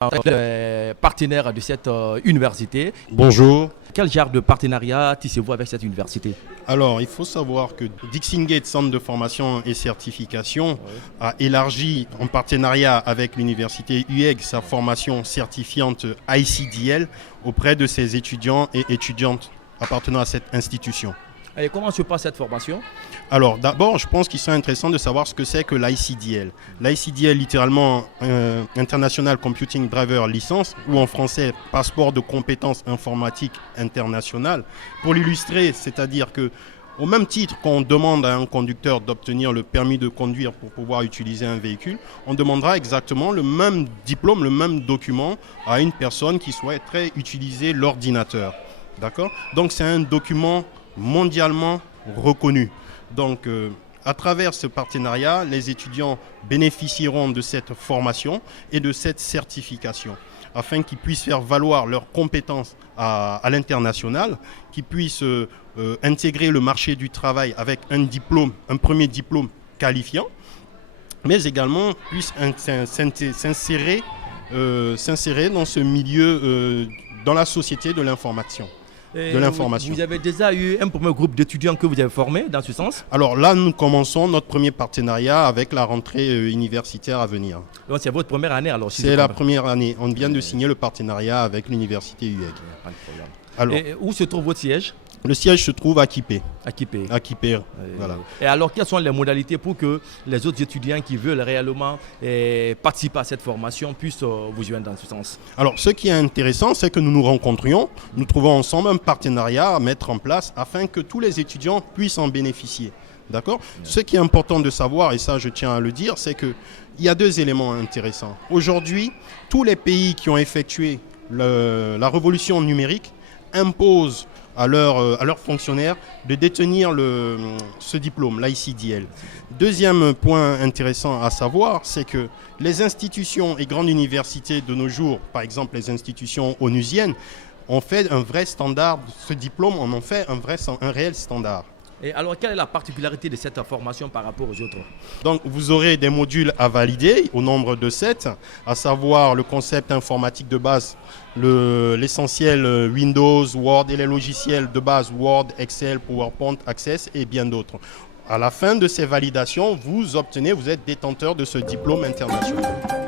Partenaire de cette université. Bonjour. Quel genre de partenariat tissez-vous avec cette université? Alors, il faut savoir que Dixingate Centre de formation et certification a élargi en partenariat avec l'université UEG sa formation certifiante ICDL auprès de ses étudiants et étudiantes appartenant à cette institution. Et comment se passe cette formation? Alors d'abord, je pense qu'il serait intéressant de savoir ce que c'est que l'ICDL. L'ICDL, littéralement International Computing Driver License, ou en français Passeport de compétences informatiques internationales. Pour l'illustrer, c'est-à-dire que au même titre qu'on demande à un conducteur d'obtenir le permis de conduire pour pouvoir utiliser un véhicule, on demandera exactement le même diplôme, le même document à une personne qui souhaiterait utiliser l'ordinateur. D'accord ? Donc c'est un document mondialement reconnu. Donc, à travers ce partenariat, les étudiants bénéficieront de cette formation et de cette certification afin qu'ils puissent faire valoir leurs compétences à l'international, qu'ils puissent intégrer le marché du travail avec un diplôme, un premier diplôme qualifiant, mais également puissent s'insérer dans ce milieu, dans la société de l'information. Vous avez déjà eu un premier groupe d'étudiants que vous avez formé dans ce sens? Alors là, nous commençons notre premier partenariat avec la rentrée universitaire à venir. Donc c'est votre première année alors? C'est la première année. On vient de signer le partenariat avec l'université UEG. Pas de problème. Alors, et où se trouve votre siège? le siège se trouve à Kipé. À Kipé. À Kipé, voilà. Et alors, quelles sont les modalités pour que les autres étudiants qui veulent réellement participer à cette formation puissent vous joindre dans ce sens? Alors, ce qui est intéressant, c'est que nous nous rencontrions, nous trouvons ensemble un partenariat à mettre en place afin que tous les étudiants puissent en bénéficier. D'accord ? Ce qui est important de savoir, et ça je tiens à le dire, c'est qu'il y a deux éléments intéressants. Aujourd'hui, tous les pays qui ont effectué la révolution numérique imposent à leurs fonctionnaires de détenir ce diplôme, l'ICDL. Deuxième point intéressant à savoir, c'est que les institutions et grandes universités de nos jours, par exemple les institutions onusiennes, ont fait un vrai standard, ce diplôme on en fait un réel standard. Et alors, quelle est la particularité de cette formation par rapport aux autres? Donc, vous aurez des modules à valider au nombre de 7, à savoir le concept informatique de base, l'essentiel Windows, Word et les logiciels de base Word, Excel, PowerPoint, Access et bien d'autres. À la fin de ces validations, vous êtes détenteur de ce diplôme international.